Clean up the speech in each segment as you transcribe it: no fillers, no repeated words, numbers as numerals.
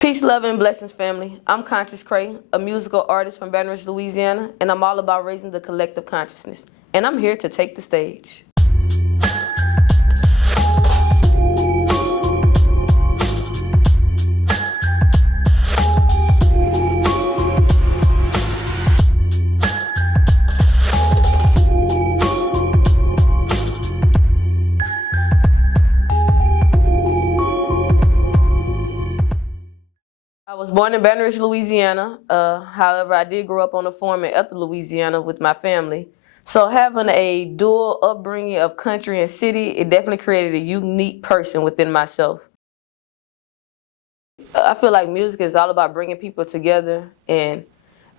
Peace, love, and blessings, family. I'm Conscious Cray, a musical artist from Baton Rouge, Louisiana, and I'm all about raising the collective consciousness. And I'm here to take the stage. I was born in Baton Rouge, Louisiana. However, I did grow up on a farm in Ethel, Louisiana with my family. So having a dual upbringing of country and city, it definitely created a unique person within myself. I feel like music is all about bringing people together, and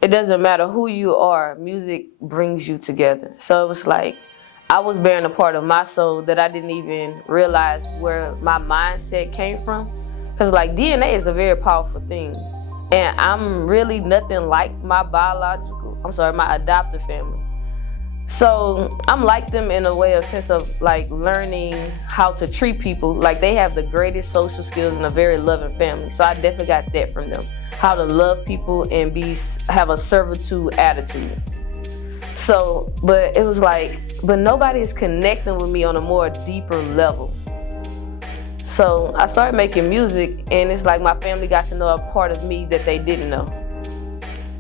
it doesn't matter who you are, music brings you together. So it was like I was bearing a part of my soul that I didn't even realize where my mindset came from. Because like DNA is a very powerful thing. And I'm really nothing like my my adoptive family. So I'm like them in a way, a sense of like learning how to treat people. Like they have the greatest social skills and a very loving family. So I definitely got that from them. How to love people and have a servitude attitude. So, but it was like, but nobody is connecting with me on a more deeper level. So I started making music, and it's like my family got to know a part of me that they didn't know,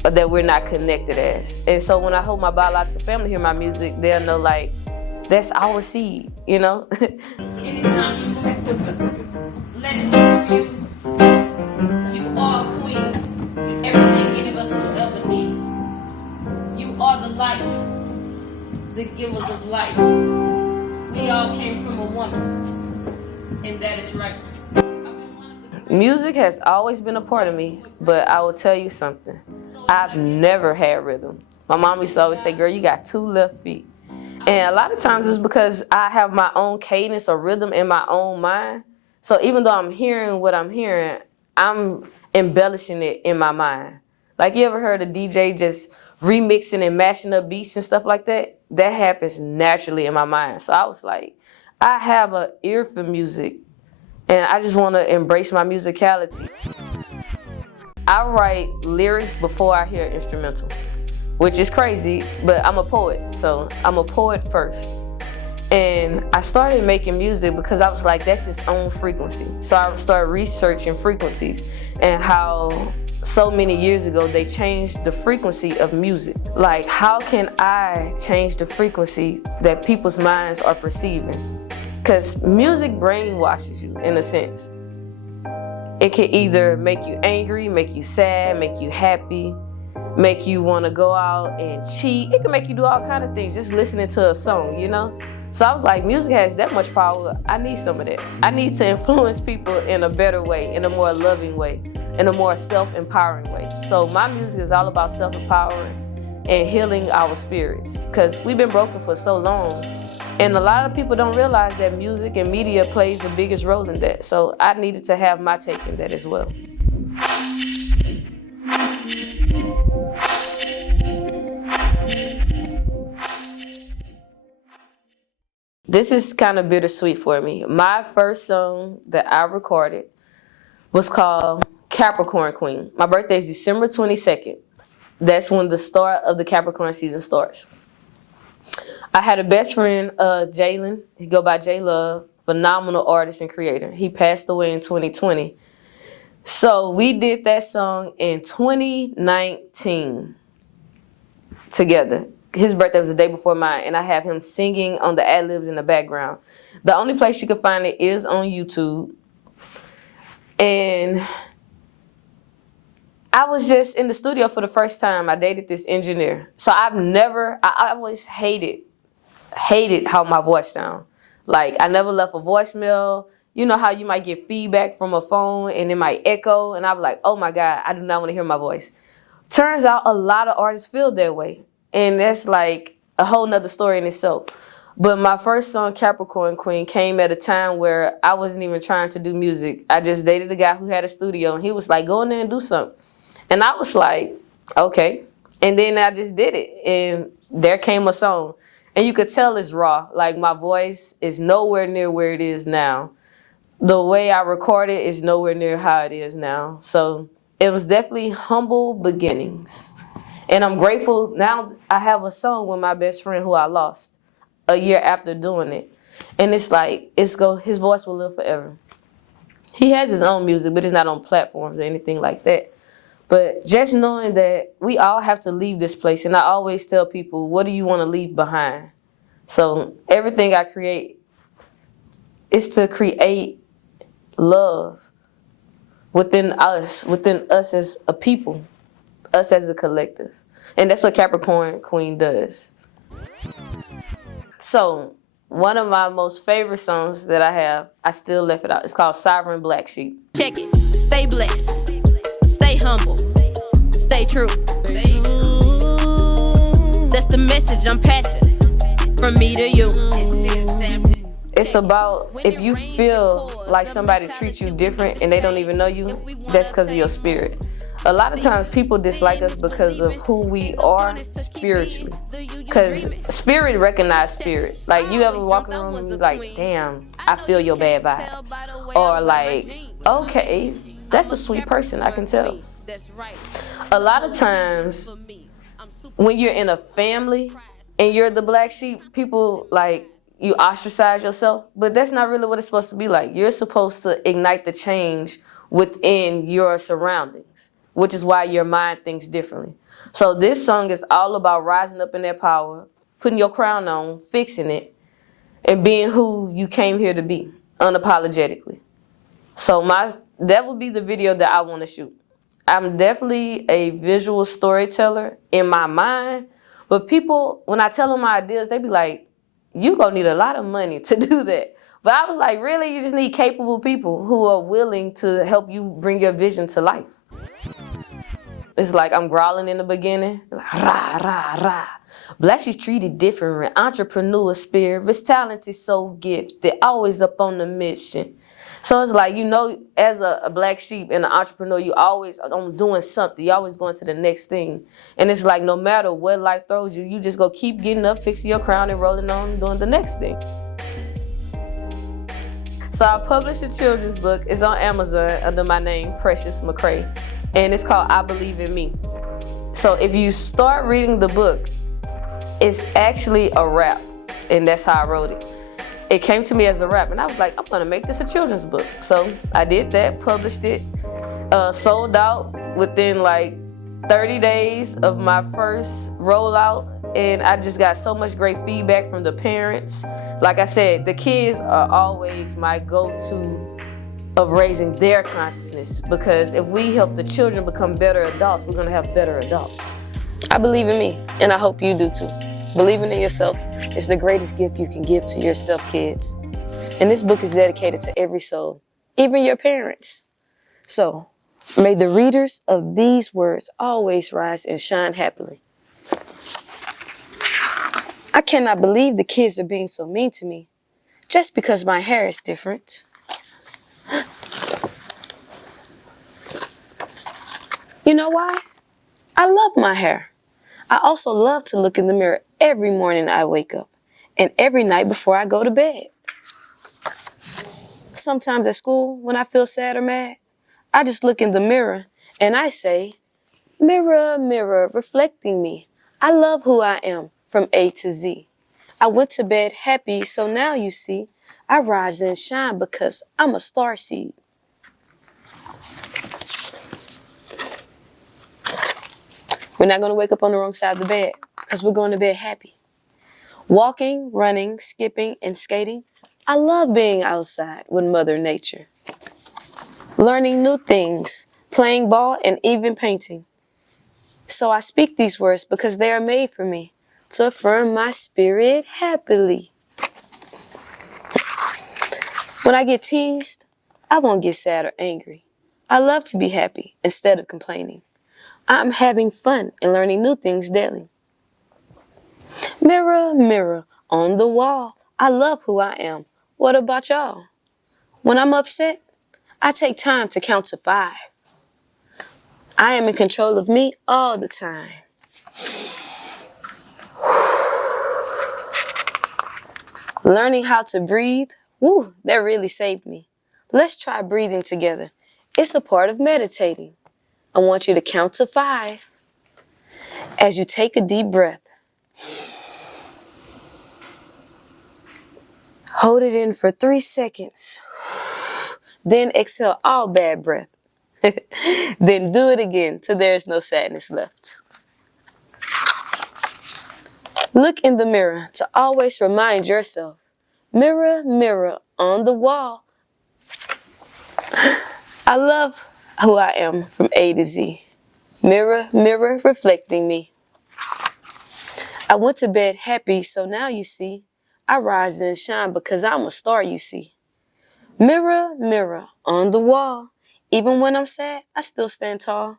but that we're not connected as. And so when I hope my biological family hear my music, they'll know like, that's our seed, you know? Anytime you move, let it be you. You are a queen. Everything any of us will ever need. You are the life, the givers of life. We all came from a woman, and that is right. Music has always been a part of me, but I will tell you something. I've never had rhythm. My mom used to always say, girl, you got 2 left feet. And a lot of times it's because I have my own cadence or rhythm in my own mind. So even though I'm hearing what I'm hearing, I'm embellishing it in my mind. Like you ever heard a DJ just remixing and mashing up beats and stuff like that? That happens naturally in my mind. So I was like, I have an ear for music, and I just want to embrace my musicality. I write lyrics before I hear instrumental, which is crazy, but I'm a poet, so I'm a poet first. And I started making music because I was like, that's its own frequency. So I started researching frequencies and how so many years ago they changed the frequency of music. Like, how can I change the frequency that people's minds are perceiving? Because music brainwashes you in a sense. It can either make you angry, make you sad, make you happy, make you want to go out and cheat. It can make you do all kinds of things just listening to a song, you know? So I was like, music has that much power. I need some of that. I need to influence people in a better way, in a more loving way, in a more self-empowering way. So my music is all about self-empowering and healing our spirits, because we've been broken for so long. And a lot of people don't realize that music and media plays the biggest role in that. So I needed to have my take in that as well. This is kind of bittersweet for me. My first song that I recorded was called Capricorn Queen. My birthday is December 22nd. That's when the start of the Capricorn season starts. I had a best friend, Jalen. He go by J Love, phenomenal artist and creator. He passed away in 2020. So we did that song in 2019 together. His birthday was the day before mine, and I have him singing on the ad-libs in the background. The only place you can find it is on YouTube. And I was just in the studio for the first time. I dated this engineer. So I always hated how my voice sound. Like, I never left a voicemail. You know how you might get feedback from a phone and it might echo, and I'm like, oh my God, I do not want to hear my voice. Turns out a lot of artists feel that way, and that's like a whole nother story in itself. But my first song, Capricorn Queen, came at a time where I wasn't even trying to do music. I just dated a guy who had a studio, and he was like, go in there and do something. And I was like, okay. And then I just did it, and there came a song. And you could tell it's raw. Like, my voice is nowhere near where it is now. the way I recorded is nowhere near how it is now. So it was definitely humble beginnings. And I'm grateful now I have a song with my best friend who I lost a year after doing it. And it's like, his voice will live forever. He has his own music, but it's not on platforms or anything like that. But just knowing that we all have to leave this place, and I always tell people, what do you want to leave behind? So everything I create is to create love within us as a people, us as a collective. And that's what Capricorn Queen does. So one of my most favorite songs that I have, I still left it out. It's called Sovereign Black Sheep. Check it. Stay blessed. Stay humble. Stay true. That's the message I'm passing from me to you. It's about if you feel like somebody treats you different and they don't even know you, that's because of your spirit. A lot of times people dislike us because of who we are spiritually. Because spirit recognizes spirit. Like, you ever walk in the room and be like, damn, I feel your bad vibes. Or like, okay, that's a sweet person, I can tell. A lot of times when you're in a family and you're the black sheep, people like, you ostracize yourself, but that's not really what it's supposed to be like. You're supposed to ignite the change within your surroundings, which is why your mind thinks differently. So this song is all about rising up in that power, putting your crown on, fixing it, and being who you came here to be, unapologetically. So that would be the video that I want to shoot. I'm definitely a visual storyteller in my mind, but people, when I tell them my ideas, they be like, you gonna need a lot of money to do that. But I was like, really? You just need capable people who are willing to help you bring your vision to life. It's like I'm growling in the beginning, like rah, rah, rah. Black she's treated different, entrepreneur spirit, this talent is so gifted, always up on the mission. So it's like, you know, as a black sheep and an entrepreneur, you always on doing something. You always going to the next thing. And it's like, no matter what life throws you, you just go keep getting up, fixing your crown and rolling on and doing the next thing. So I published a children's book. It's on Amazon under my name, Conscious Cray. And it's called I Believe in Me. So if you start reading the book, it's actually a rap. And that's how I wrote it. It came to me as a rap, and I was like, I'm gonna make this a children's book. So I did that, published it, sold out within like 30 days of my first rollout, and I just got so much great feedback from the parents. Like I said, the kids are always my go-to of raising their consciousness, because if we help the children become better adults, we're gonna have better adults. I believe in me, and I hope you do too. Believing in yourself is the greatest gift you can give to yourself, kids. And this book is dedicated to every soul, even your parents. So, may the readers of these words always rise and shine happily. I cannot believe the kids are being so mean to me, just because my hair is different. You know why? I love my hair. I also love to look in the mirror every morning I wake up and every night before I go to bed. Sometimes at school, when I feel sad or mad, I just look in the mirror and I say, mirror, mirror, reflecting me. I love who I am from A to Z. I went to bed happy, so now you see, I rise and shine because I'm a starseed. We're not going to wake up on the wrong side of the bed because we're going to bed happy. Walking, running, skipping, and skating. I love being outside with Mother Nature. Learning new things, playing ball, and even painting. So I speak these words because they are made for me to affirm my spirit happily. When I get teased, I won't get sad or angry. I love to be happy instead of complaining. I'm having fun and learning new things daily. Mirror, mirror on the wall, I love who I am. What about y'all? When I'm upset, I take time to count to 5. I am in control of me all the time. Learning how to breathe, that really saved me. Let's try breathing together. It's a part of meditating. I want you to count to 5 as you take a deep breath. Hold it in for 3 seconds. Then exhale all bad breath. Then do it again till there's no sadness left. Look in the mirror to always remind yourself, mirror, mirror on the wall. I love who I am from A to Z. Mirror, mirror reflecting me. I went to bed happy, so now you see, I rise and shine because I'm a star, you see. Mirror, mirror on the wall. Even when I'm sad, I still stand tall.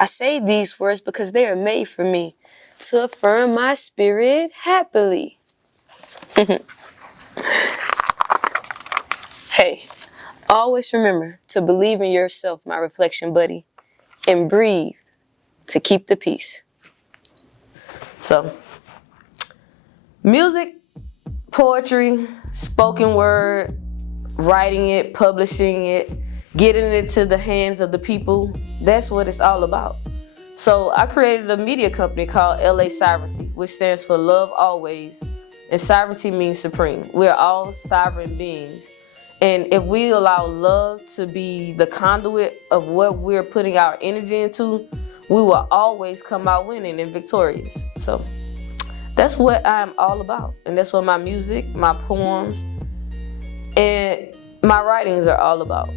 I say these words because they are made for me to affirm my spirit happily. Hey, always remember to believe in yourself, my reflection buddy, and breathe to keep the peace. So, music, poetry, spoken word, writing it, publishing it, getting it to the hands of the people, that's what it's all about. So I created a media company called LA Sovereignty, which stands for Love Always, and sovereignty means supreme. We're all sovereign beings. And if we allow love to be the conduit of what we're putting our energy into, we will always come out winning and victorious. So that's what I'm all about. And that's what my music, my poems, and my writings are all about.